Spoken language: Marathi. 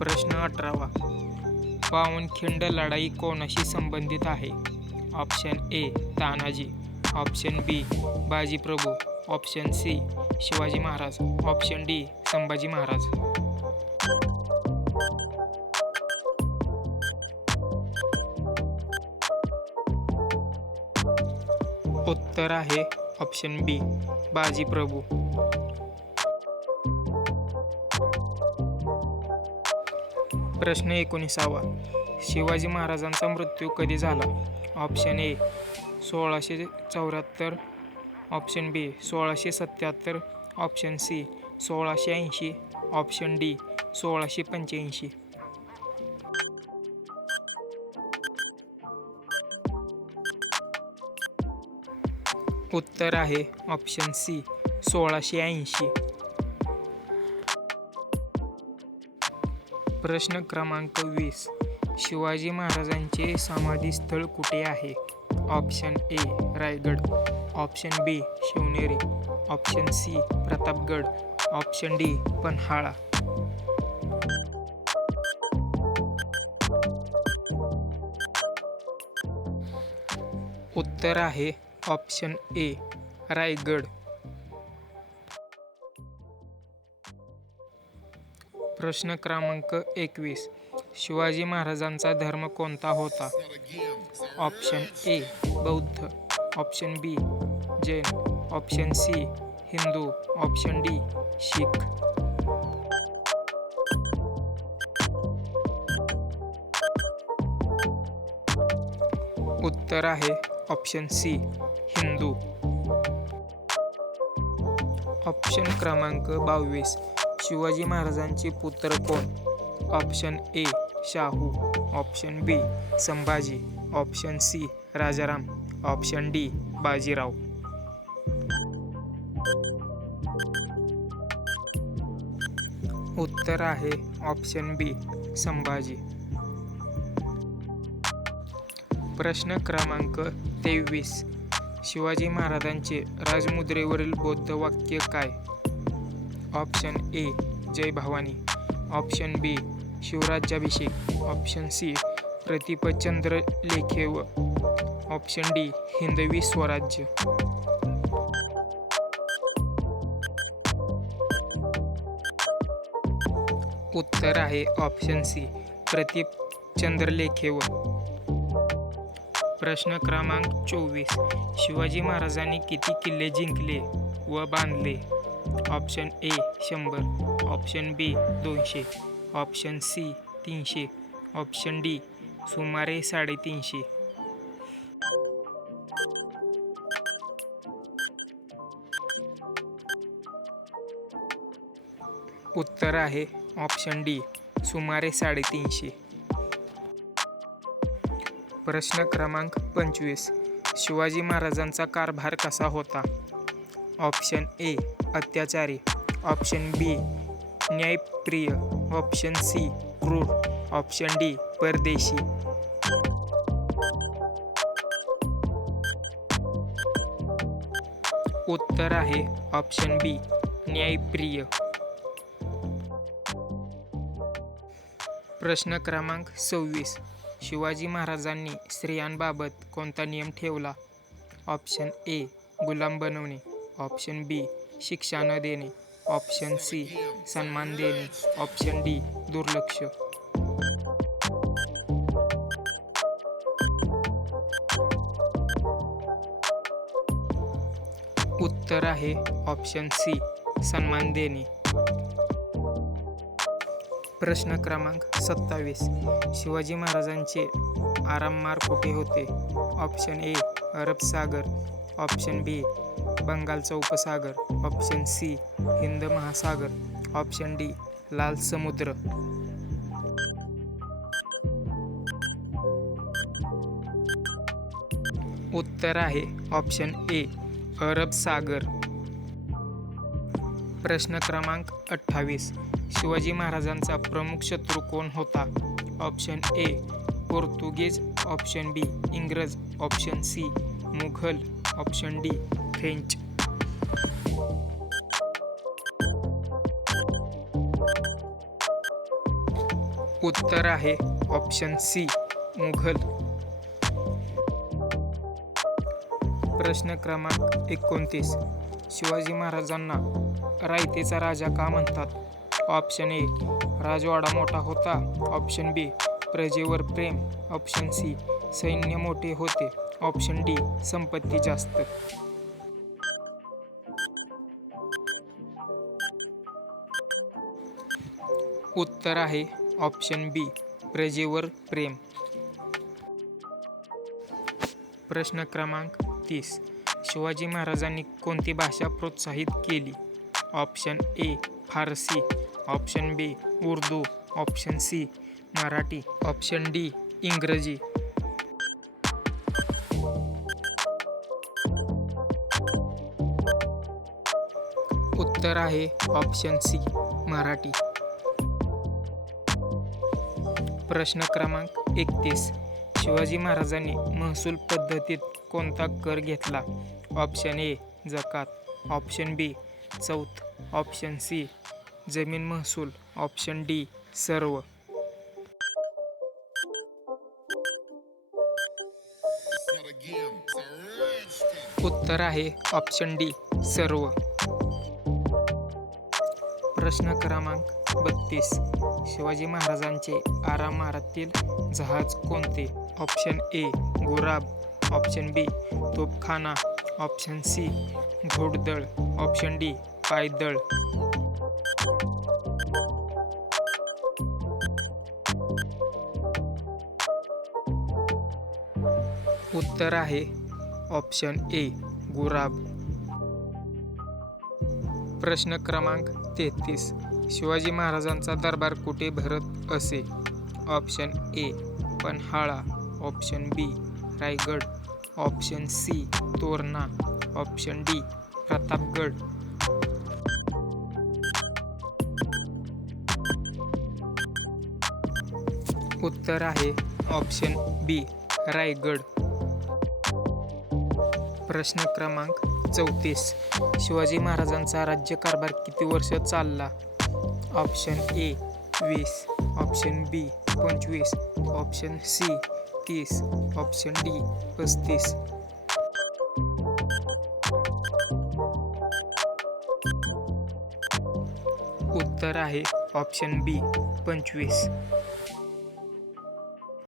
प्रश्न 18वा. पावनखिंड लढाई कोणाशी संबंधित आहे? Option A Tanaji, option B Bajiprabhu, option C Shivaji Maharaj, option D Sambhaji Maharaj. उत्तर आहे ऑप्शन बी बाजीप्रभू. प्रश्न 19वा. शिवाजी महाराजांचा मृत्यू कधी झाला? Option A 1674, option B 1677, option C 1680, option D 1685. उत्तर आहे ऑप्शन सी 1680. प्रश्न क्रमांक 20. शिवाजी महाराजांचे समाधी स्थळ कुठे आहे? Option A Raigad, option B Shivneri, option C Pratapgad, option D Panhala. उत्तर आहे ऑप्शन ए रायगड. प्रश्न क्रमांक 21. शिवाजी महाराजांचा धर्म कोणता होता? ऑप्शन ए बौद्ध, option B Jain, option C Hindu, option D Sikh. उत्तर आहे ऑप्शन सी हिंदू. ऑप्शन क्रमांक 22. शिवाजी महाराजांचे पुत्र कोण? Option A Shahu, option B Sambhaji, option C Rajaram, option D Bajirao. उत्तर आहे ऑप्शन बी संभाजी. प्रश्न क्रमांक 23. शिवाजी महाराजांचे राजमुद्रेवरील बौद्ध वाक्य काय? ऑप्शन ए जय भवानी, ऑप्शन बी शिवराज्याभिषेक, ऑप्शन सी प्रतिपचंद्र लेखेव, ऑप्शन डी हिंदवी स्वराज्य. उत्तर आहे ऑप्शन सी प्रतिपचंद्र लेखेव. प्रश्न क्रमांक 24. शिवाजी महाराजांनी किती किल्ले जिंकले व बांधले? Option A 100, option B 200, option C 300, option D सुमारे 350. उत्तर आहे ऑप्शन डी सुमारे 350. प्रश्न क्रमांक 25. शिवाजी महाराजांचा कारभार कसा होता? ऑप्शन ए अत्याचारी, ऑप्शन बी न्यायप्रिय, ऑप्शन सी क्रूर, ऑप्शन डी परदेशी. उत्तर आहे ऑप्शन बी न्यायप्रिय. प्रश्न क्रमांक 26. शिवाजी महाराजांनी स्त्रियांबाबत कोणता नियम ठेवला? ऑप्शन ए गुलाम बनवणे, ऑप्शन बी शिक्षा न देणे, ऑप्शन सी सन्मान देणे, ऑप्शन डी दुर्लक्ष. उत्तर आहे ऑप्शन सी सन्मान देणे. प्रश्न क्रमांक 27. शिवाजी महाराजांचे आराममार कुठे होते? Option A Arab Sagar, option बी बंगालचा उपसागर, ऑप्शन सी हिंद महासागर, ऑप्शन डी लाल समुद्र. उत्तर आहे ऑप्शन ए अरब सागर. प्रश्न क्रमांक 28. शिवाजी महाराजांचा प्रमुख शत्रू कोण होता? ऑप्शन ए पोर्तुगीज, ऑप्शन बी इंग्रज, option C Mughal, option D French. उत्तर आहे ऑप्शन सी मुघल. प्रश्न क्रमांक 29. शिवाजी महाराजांना रायतेचा राजा का म्हणतात? ऑप्शन ए राजवाडा मोठा होता, ऑप्शन बी प्रजेवर प्रेम, ऑप्शन सी सैन्य मोठे होते, ऑप्शन डी संपत्ती जास्त. उत्तर आहे ऑप्शन बी प्रजेवर प्रेम. प्रश्न क्रमांक 30. शिवाजी महाराजांनी कोणती भाषा प्रोत्साहित केली? Option A Farsi, option B Urdu, option C Marathi, option D इंग्रजी. उत्तर आहे ऑप्शन सी मराठी. प्रश्न क्रमांक 31. शिवाजी महाराजांनी महसूल पद्धतीत कोणता कर घेतला? ऑप्शन ए जकात, ऑप्शन बी चौथ, ऑप्शन सी जमीन महसूल, ऑप्शन डी सर्व. उत्तर आहे ऑप्शन डी सर्व. प्रश्न क्रमांक 32. शिवाजी महाराजांचे आरामारातील जहाज कोणते? ऑप्शन ए गुराब, ऑप्शन बी तोफखाना, ऑप्शन सी घोडदळ, ऑप्शन डी पायदळ. उत्तर आहे ऑप्शन ए गुराब. प्रश्न क्रमांक 33. शिवाजी महाराजांचा दरबार कुठे भरत असे? Option A Panhala, option B Raigad, option C Torna, option D Pratapgad. उत्तर आहे ऑप्शन बी रायगड. प्रश्न क्रमांक 34. शिवाजी महाराजांचा राज्यकारभार किती वर्ष चालला? Option A 20, option B 25, option C 30, option D 35. उत्तर आहे ऑप्शन बी 25.